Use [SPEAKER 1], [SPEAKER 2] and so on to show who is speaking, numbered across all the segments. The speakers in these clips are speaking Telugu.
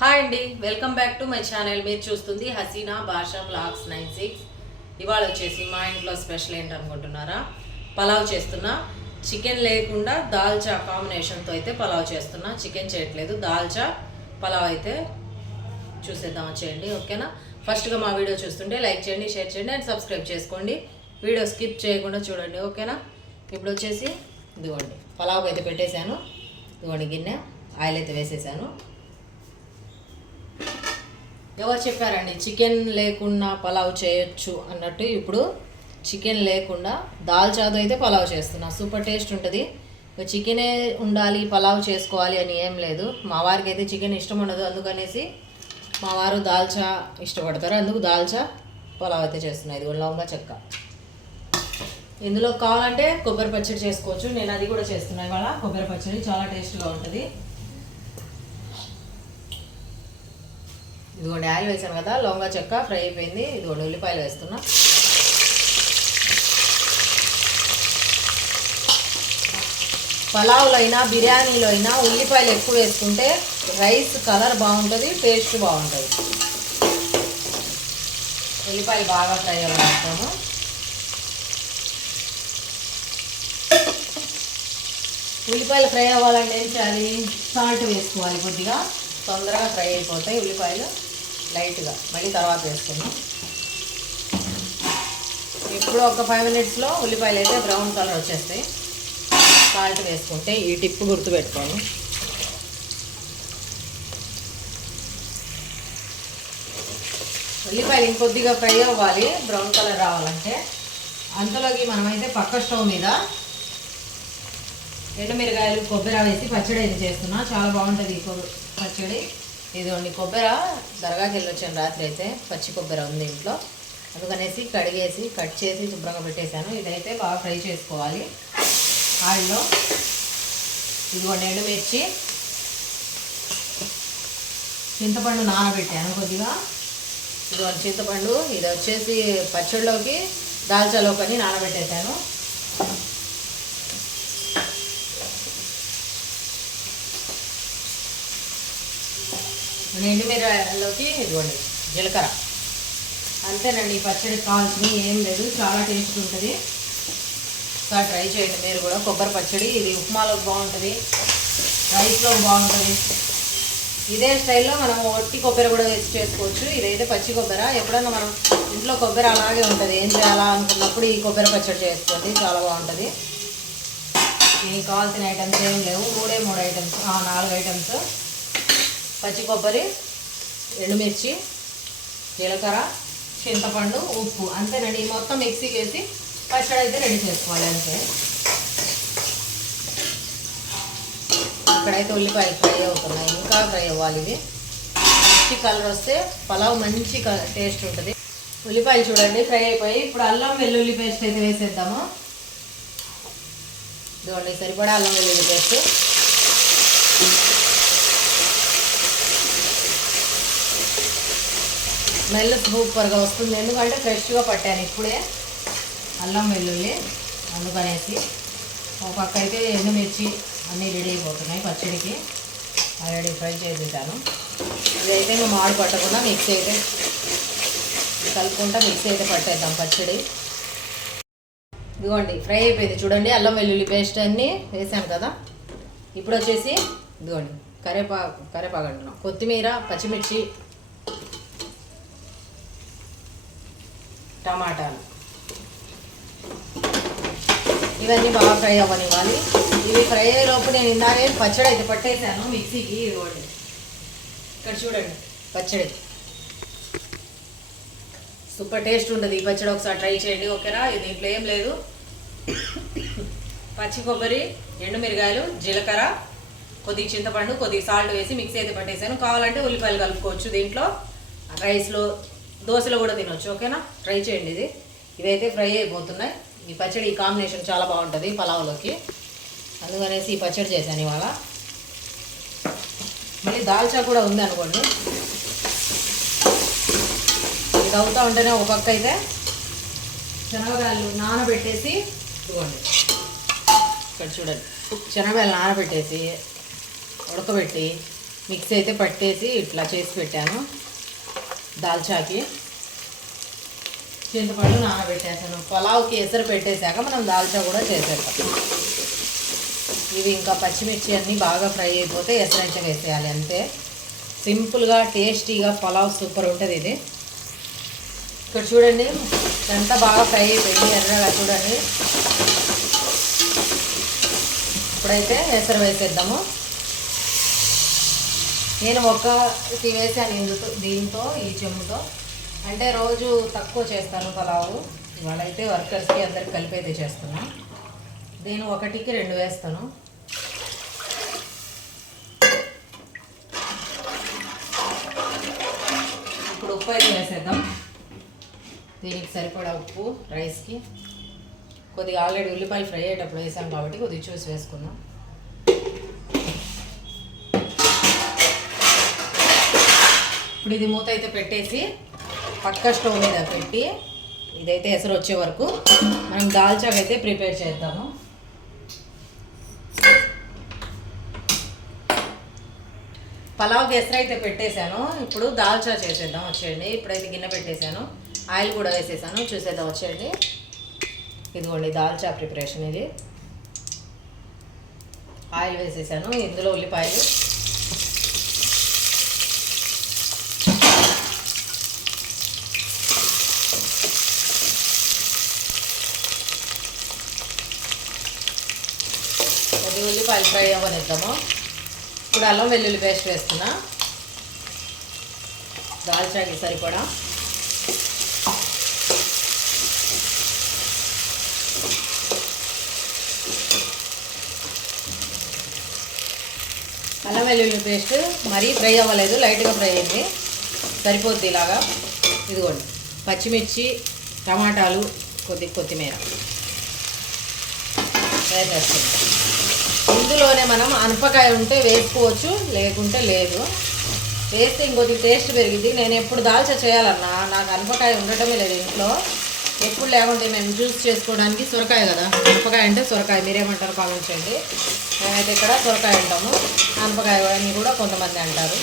[SPEAKER 1] హాయ్ అండి welcome back to my channel మీరు చూస్తుంది హసీనా భాషా బ్లాగ్స్ నైన్ సిక్స్ ఇవాళ వచ్చేసి మా ఇంట్లో స్పెషల్ ఏంటనుకుంటున్నారా? పలావ్ చేస్తున్నా. చికెన్ లేకుండా దాల్చా కాంబినేషన్తో అయితే పలావ్ చేస్తున్నా. చికెన్ చేయట్లేదు దాల్చా పలావ్ అయితే చూసేద్దాం చేయండి ఓకేనా? ఫస్ట్గా మా వీడియో చూస్తుంటే లైక్ చేయండి షేర్ చేయండి అండ్ సబ్స్క్రైబ్ చేసుకోండి. వీడియో స్కిప్ చేయకుండా చూడండి ఓకేనా? ఇప్పుడు వచ్చేసి ఇదిగోండి పలావ్ అయితే పెట్టేశాను. ఇదిగోండి గిన్నె ఆయిల్ అయితే వేసేసాను. ఎవరు చెప్పారండి? చికెన్ లేకుండా పలావ్ చేయొచ్చు అన్నట్టు ఇప్పుడు చికెన్ లేకుండా దాల్చాతో అయితే పలావ్ చేస్తున్నా సూపర్ టేస్ట్ ఉంటుంది. చికెనే ఉండాలి పలావ్ చేసుకోవాలి అని ఏం లేదు. మా వారికి అయితే చికెన్ ఇష్టం ఉండదు. అందుకనేసి మా వారు దాల్చా ఇష్టపడతారు. అందుకు దాల్చా పలావ్ అయితే చేస్తున్నాయి ఇది లవంగా చెక్క. ఇందులో కావాలంటే కొబ్బరి పచ్చడి చేసుకోవచ్చు. నేను అది కూడా చేస్తున్నాను ఇవాళ కొబ్బరి పచ్చడి చాలా టేస్ట్గా ఉంటుంది. ఇదిగోండి ఆయిల్ వేసాను కదా లవంగా చెక్క ఫ్రై అయిపోయింది. ఇదిగోండి ఉల్లిపాయలు వేస్తున్నా. పలావులో అయినా బిర్యానీలో అయినా ఉల్లిపాయలు ఎక్కువ వేసుకుంటే రైస్ కలర్ బాగుంటుంది టేస్ట్ బాగుంటుంది. ఉల్లిపాయలు బాగా ఫ్రై అవ్వస్తాము ఉల్లిపాయలు ఫ్రై అవ్వాలంటే ఏం చేయాలి? సాల్ట్ వేసుకోవాలి కొద్దిగా. తొందరగా ఫ్రై అయిపోతాయి ఉల్లిపాయలు. లైట్గా. మళ్ళీ తర్వాత వేసుకున్నాం ఇప్పుడు ఒక ఫైవ్ మినిట్స్లో ఉల్లిపాయలు అయితే బ్రౌన్ కలర్ వచ్చేస్తాయి. సాల్ట్ వేసుకుంటే ఈ టిప్ గుర్తుపెట్టుకోండి. ఉల్లిపాయలు ఇంకొద్దిగా ఫ్రై అవ్వాలి బ్రౌన్ కలర్ రావాలంటే. అంతలోకి మనమైతే పక్క స్టవ్ మీద ఎండుమిరకాయలు కొబ్బరి వేసి పచ్చడి అయితే చేస్తున్నా. చాలా బాగుంటుంది ఈ కొబ్బరి పచ్చడి. ఇదిగోండి కొబ్బరి దర్గాకి వెళ్ళొచ్చాను రాత్రి అయితే. పచ్చి కొబ్బరి ఉంది ఇంట్లో. అందుకనేసి కడిగేసి కట్ చేసి శుభ్రంగా పెట్టేశాను. ఇదైతే బాగా ఫ్రై చేసుకోవాలి. ఆయిల్లో ఇదిగోండి ఎండుమిర్చి చింతపండు నానబెట్టాను కొద్దిగా. ఇదిగోండి చింతపండు. ఇది వచ్చేసి పచ్చడిలోకి దాల్చాలోకని నానబెట్టేశాను. ఎండుమిరలోకి ఇదిగోండి జీలకర్ర. అంతేనండి ఈ పచ్చడికి కావాల్సినవి ఏం లేదు చాలా టేస్ట్ ఉంటుంది. ఒకసారి ట్రై చేయండి మీరు కూడా కొబ్బరి పచ్చడి ఇది ఉప్మాలోకి బాగుంటుంది రైస్లో బాగుంటుంది. ఇదే స్టైల్లో మనం ఒట్టి కొబ్బరి కూడా వేసి చేసుకోవచ్చు. ఇదైతే పచ్చి కొబ్బరి. ఎప్పుడన్నా మనం ఇంట్లో కొబ్బరి అలాగే ఉంటుంది. ఏం చేయాలా అనుకున్నప్పుడు ఈ కొబ్బరి పచ్చడి చేసుకోండి చాలా బాగుంటుంది. దీనికి కావాల్సిన ఐటమ్స్ ఏం లేవు. మూడే మూడు ఐటమ్స్ నాలుగు ఐటమ్స్ పచ్చి కొబ్బరి ఎండుమిర్చి జీలకర్ర చింతపండు ఉప్పు. అంతేనండి. ఈ మొత్తం మిక్సీకి వేసి పచ్చడి అయితే రెడీ చేసుకోవాలి. అంతే. ఇక్కడైతే ఉల్లిపాయలు ఫ్రై అవుతున్నాయి. ఇంకా ఫ్రై అవ్వాలి ఇది మంచి కలర్ వస్తే పలావ్ మంచి టేస్ట్ ఉంటుంది. ఉల్లిపాయలు చూడండి ఫ్రై అయిపోయి ఇప్పుడు అల్లం వెల్లుల్లి పేస్ట్ అయితే వేసేద్దాము? ఇదిగోండి సరిపడా అల్లం వెల్లుల్లి పేస్ట్. స్మెల్ సూపర్గా వస్తుంది. ఎందుకంటే ఫ్రెష్గా పట్టాను ఇప్పుడే. అల్లం వెల్లుల్లి అందుకనేసి ఒక పక్క అయితే ఎండుమిర్చి అన్నీ రెడీ అయిపోతున్నాయి పచ్చడికి. ఆల్రెడీ ఫ్రై చేసేసాను ఇదైతే మేము ఆడు పట్టకుండా మిక్సీ అయితే కలుపుకుంటా మిక్సీ అయితే పట్టేద్దాం పచ్చడి. ఇదిగోండి ఫ్రై అయిపోయింది. చూడండి అల్లం వెల్లుల్లి పేస్ట్ అన్నీ వేసాను కదా. ఇప్పుడు వచ్చేసి ఇదిగోండి కరేపాకు కరేపాకు అంటున్నాం కొత్తిమీర పచ్చిమిర్చి టమాటాలు. ఇవన్నీ బాగా ఫ్రై అవ్వనివ్వాలి. ఇవి ఫ్రై అయ్యేలోపు నేను ఇందాకే పచ్చడి అయితే పట్టేశాను మిక్సీకి ఇవ్వండి ఇక్కడ చూడండి పచ్చడి. సూపర్ టేస్ట్ ఉంటుంది ఈ పచ్చడి ఒకసారి ట్రై చేయండి ఓకేనా? ఇది దీంట్లో ఏం లేదు. పచ్చి కొబ్బరి ఎండుమిరగాయలు జీలకర్ర కొద్దిగా చింతపండు కొద్దిగా సాల్ట్ వేసి మిక్సీ అయితే పట్టేసాను. కావాలంటే ఉల్లిపాయలు కలుపుకోవచ్చు దీంట్లో. రైస్లో దోశలో కూడా తినొచ్చు ఓకేనా? ట్రై చేయండి ఇది. ఇవైతే ఫ్రై అయిపోతున్నాయి. ఈ పచ్చడి ఈ కాంబినేషన్ చాలా బాగుంటుంది పలావ్లోకి. అందుకనేసి ఈ పచ్చడి చేశాను ఇవాళ. మళ్ళీ దాల్చా కూడా ఉంది అనుకోండి. ఇది అవుతూ ఉంటేనే ఒక పక్క అయితే శనగకాయలు నానబెట్టేసి ఇదిగోండి. ఇక్కడ చూడండి. శనగకాయలు నానబెట్టేసి ఉడకబెట్టి మిక్సీ అయితే పట్టేసి ఇట్లా చేసి పెట్టాను. దాల్చాకి చింతపండు నానబెట్టేసాను పలావ్కి ఎసరు పెట్టేశాక మనం దాల్చా కూడా చేసేస్తాం ఇవి ఇంకా పచ్చిమిర్చి అన్నీ బాగా ఫ్రై అయిపోతే ఎసరంచగా వేసేయాలి అంతే. సింపుల్గా టేస్టీగా పలావ్ సూపర్ ఉంటుంది ఇది. ఇక్కడ చూడండి ఎంత బాగా ఫ్రై అయిపోయింది ఎర్రగా చూడండి. ఇప్పుడైతే ఎసరు వేసేద్దాము. నేను ఒకటి వేసాను ఇందుతో దీంతో ఈ చెమ్ముతో అంటే రోజు తక్కువ చేస్తాను పలావు. ఇవాళ అయితే వర్కర్స్కి అందరికి కలిపి అయితే చేస్తున్నాను నేను ఒకటికి రెండు వేస్తాను. ఇప్పుడు ఉప్పు అయితే వేసేద్దాం. దీనికి సరిపడా ఉప్పు రైస్కి. కొద్దిగా ఆల్రెడీ ఉల్లిపాయలు ఫ్రై అయ్యేటప్పుడు వేసాం కాబట్టి కొద్దిగా చూసి వేసుకుందాం. ఇప్పుడు ఇది మూత అయితే పెట్టేసి పక్క స్టవ్ మీద పెట్టి ఇదైతే ఎసరు వచ్చే వరకు మనం దాల్చాకు అయితే ప్రిపేర్ చేద్దాము. పలావ్కి ఎసరు అయితే పెట్టేశాను. ఇప్పుడు దాల్చా చేసేద్దాం వచ్చేయండి. ఇప్పుడైతే గిన్నె పెట్టేశాను. ఆయిల్ కూడా వేసేసాను. చూసేద్దాం వచ్చేయండి. ఇదిగోండి దాల్చా ప్రిపరేషన్ ఇది. ఆయిల్ వేసేసాను. ఇందులో ఉల్లిపాయలు అది ఫ్రై అవ్వనిద్దాము. ఇప్పుడు అల్లం వెల్లుల్లి పేస్ట్ వేస్తున్నా. దాల్చాకి సరిపడా. అల్లం వెల్లుల్లి పేస్ట్ మరీ ఫ్రై అవ్వలేదు లైట్గా ఫ్రై అయింది. సరిపోద్ది ఇలాగా. ఇదిగోండి. పచ్చిమిర్చి టమాటాలు కొద్ది కొత్తిమీర. వేసేస్తుంది ఇందులోనే మనం అనపకాయ ఉంటే వేసుకోవచ్చు లేకుంటే లేదు. వేస్తే ఇంకొద్ది టేస్ట్ పెరిగింది నేను ఎప్పుడు దాల్చా చేయాలన్నా నాకు అనపకాయ ఉండటమే లేదు ఇంట్లో. ఎప్పుడు లేకుంటే మేము జ్యూస్ చేసుకోవడానికి సొరకాయ కదా. అనపకాయ అంటే సొరకాయ మీరేమంటారు కామెంట్ చేయండి. మేమైతే ఇక్కడ సొరకాయ అంటాము. అనపకాయ అని కూడా కొంతమంది అంటారు.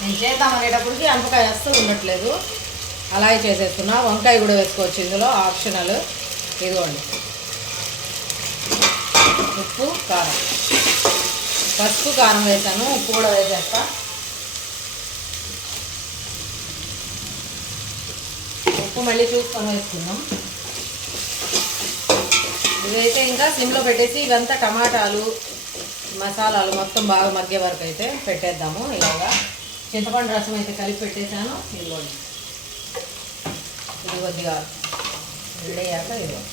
[SPEAKER 1] నేను చేద్దాం అనేటప్పటికి అనపకాయ అస్సలు ఉండట్లేదు. అలాగే చేసేస్తున్నా. వంకాయ కూడా వేసుకోవచ్చు ఇందులో. ఆప్షనల్. ఇదిగోండి. ఉప్పు కారం. పసుపు కారం వేసాను ఉప్పు కూడా వేసేస్తా. ఉప్పు మళ్ళీ చూసుకొని వేసుకుందాం. ఇదైతే ఇంకా సిమ్లో పెట్టేసి ఇవంతా టమాటాలు మసాలాలు మొత్తం బాగా మగ్గే వరకు అయితే పెట్టేద్దాము ఇలాగా. చింతపండు రసం అయితే కలిపి పెట్టేశాను. ఇదిగోండి. ఇది కొద్దిగా వేడయ్యాక ఇదిగోండి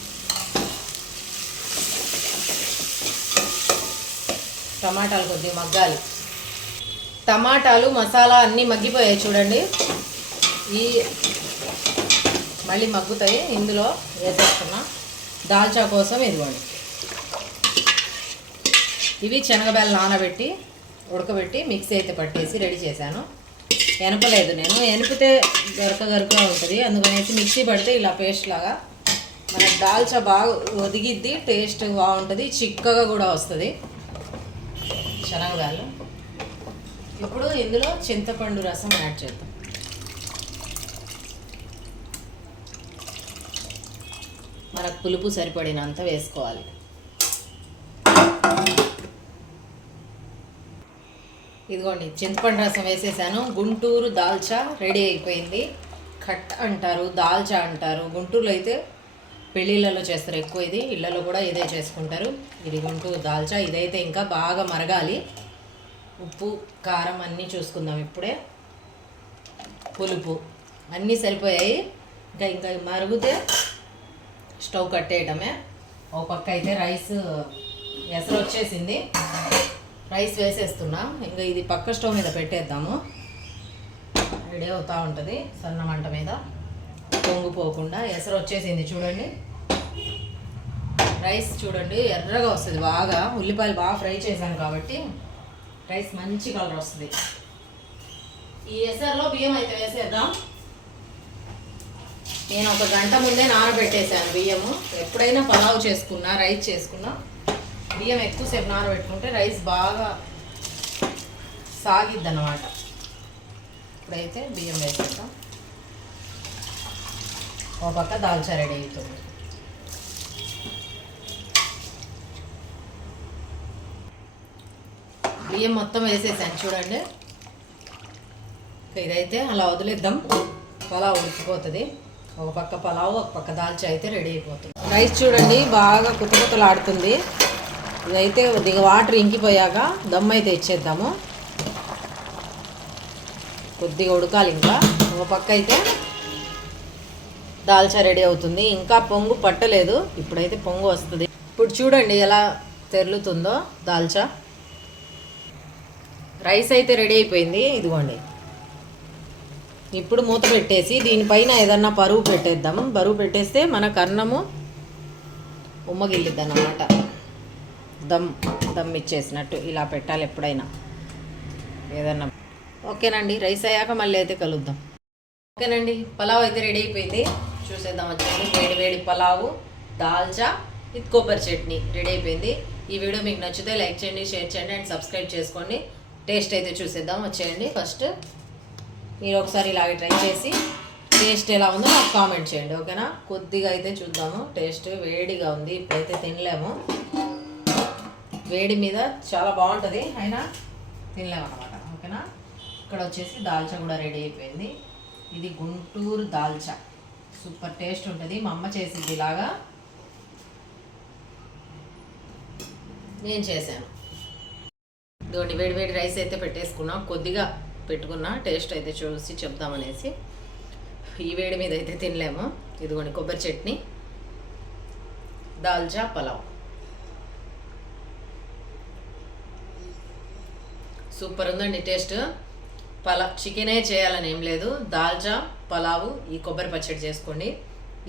[SPEAKER 1] టమాటాలు కొద్దిగా మగ్గాలి. టమాటాలు మసాలా అన్నీ మగ్గిపోయాయి చూడండి. ఈ మళ్ళీ మగ్గుతాయి. ఇందులో వేసేస్తున్నా. దాల్చా కోసం ఇదిగోండి. ఇవి శనగబెల్ల నానబెట్టి ఉడకబెట్టి మిక్సీ అయితే పట్టేసి రెడీ చేశాను. ఎనపలేదు నేను. ఎనిపితే గరక గరక ఉంటుంది. అందుకనేసి మిక్సీ పడితే ఇలా పేస్ట్ లాగా మన దాల్చా బాగా ఒదిగిద్ది టేస్ట్ బాగుంటుంది చిక్కగా కూడా వస్తుంది. శనగబ్యాలు ఇప్పుడు ఇందులో చింతపండు రసం యాడ్ చేద్దాం. మనకు పులుపు సరిపడినంత వేసుకోవాలి. ఇదిగోండి చింతపండు రసం వేసేసాను. గుంటూరు దాల్చా రెడీ అయిపోయింది. కట్ అంటారు దాల్చా అంటారు. గుంటూరులో అయితే పెళ్ళిళ్ళలో చేస్తారు ఎక్కువ ఇది. ఇళ్ళలో కూడా ఇదే చేసుకుంటారు. ఇది గుంటూరు దాల్చా ఇదైతే ఇంకా బాగా మరగాలి. ఉప్పు కారం అన్నీ చూసుకుందాం ఇప్పుడే. పులుపు అన్నీ సరిపోయాయి. ఇంకా ఇంకా మరుగుతే స్టవ్ కట్టేయటమే. ఒక పక్క అయితే రైస్ ఎసరు వచ్చేసింది. రైస్ వేసేస్తున్నా. ఇంకా ఇది పక్క స్టవ్ మీద పెట్టేద్దాము. రెడీ అవుతూ ఉంటుంది సన్న మంట మీద. పొంగిపోకుండా ఎసరు వచ్చేసింది చూడండి. రైస్ చూడండి ఎర్రగా వస్తుంది బాగా. ఉల్లిపాయలు బాగా ఫ్రై చేశాను కాబట్టి రైస్ మంచి కలర్ వస్తుంది. ఈ ఎసర్లో బియ్యం అయితే వేసేద్దాం. నేను ఒక గంట ముందే నానబెట్టేశాను బియ్యము. ఎప్పుడైనా పలావ్ చేసుకున్నా రైస్ చేసుకున్నా బియ్యం ఎక్కువసేపు నానబెట్టుకుంటే రైస్ బాగా సాగిద్ది అన్నమాట ఇప్పుడైతే బియ్యం వేసేస్తాం ఒక పక్క దాల్చా రెడీ అవుతుంది. బియ్యం మొత్తం వేసేసాను చూడండి. ఇదైతే అలా వదిలేద్దాం. పలావ్ ఉడికిపోతుంది. ఒక పక్క పలావ్ ఒక పక్క దాల్చా అయితే రెడీ అయిపోతుంది. రైస్ చూడండి బాగా కుతకుతలాడుతుంది. ఇదైతే కొద్దిగా వాటర్ ఇంకిపోయాక దమ్ అయితే ఇచ్చేద్దాము. కొద్దిగా ఉడకాలి ఇంకా. ఒక పక్క అయితే దాల్చా రెడీ అవుతుంది. ఇంకా పొంగు పట్టలేదు. ఇప్పుడైతే పొంగు వస్తుంది. ఇప్పుడు చూడండి ఎలా తెరులుతుందో దాల్చా. రైస్ అయితే రెడీ అయిపోయింది. ఇదిగోండి. ఇప్పుడు మూత పెట్టేసి దీనిపైన ఏదన్నా పరువు పెట్టేద్దాం. బరువు పెట్టేస్తే మనకు అన్నము ఉమ్మగిల్లిద్ది అన్నమాట దమ్ దమ్ ఇచ్చేసినట్టు ఇలా పెట్టాలి ఎప్పుడైనా. ఏదన్నా. ఓకేనండి. రైస్ అయ్యాక మళ్ళీ అయితే కలుద్దాం. ఓకేనండి. పలావ్ అయితే రెడీ అయిపోయింది. చూసేద్దాం వచ్చేసి వేడి వేడి పలావు దాల్చా ఇది కొబ్బరి చట్నీ రెడీ అయిపోయింది. ఈ వీడియో మీకు నచ్చితే లైక్ చేయండి షేర్ చేయండి అండ్ సబ్స్క్రైబ్ చేసుకోండి. టేస్ట్ అయితే చూసేద్దాం వచ్చేయండి. ఫస్ట్ మీరు ఒకసారి ఇలాగే ట్రై చేసి టేస్ట్ ఎలా ఉందో నాకు కామెంట్ చేయండి ఓకేనా? కొద్దిగా అయితే చూద్దాము. టేస్ట్ వేడిగా ఉంది ఇప్పుడైతే తినలేము. వేడి మీద చాలా బాగుంటుంది అయినా తినలేము అనమాట ఓకేనా? ఇక్కడ వచ్చేసి దాల్చా కూడా రెడీ అయిపోయింది. ఇది గుంటూరు దాల్చా. సూపర్ టేస్ట్ ఉంటుంది. మా అమ్మ చేసింది ఇలాగా. నేను చేశాను. ఇదిగోండి వేడి వేడి రైస్ అయితే పెట్టేసుకున్నా. కొద్దిగా పెట్టుకున్నా. టేస్ట్ అయితే చూసి చెప్దామనేసి ఈ వేడి మీద అయితే తినలేము. ఇదిగోండి కొబ్బరి చట్నీ దాల్చా పలావ్. సూపర్ ఉందండి టేస్ట్. పలా చికెనే చేయాలని ఏం లేదు. దాల్చా పలావు ఈ కొబ్బరి పచ్చడి చేసుకోండి.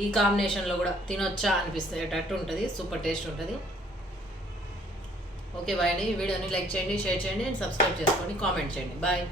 [SPEAKER 1] ఈ కాంబినేషన్లో కూడా తినొచ్చా అనిపిస్తేటట్టు ఉంటుంది సూపర్ టేస్ట్ ఉంటుంది. ఓకే బాయ్ అండి. వీడియోని లైక్ చేయండి షేర్ చేయండి అండ్ సబ్స్క్రైబ్ చేసుకోండి కామెంట్ చేయండి. బాయ్.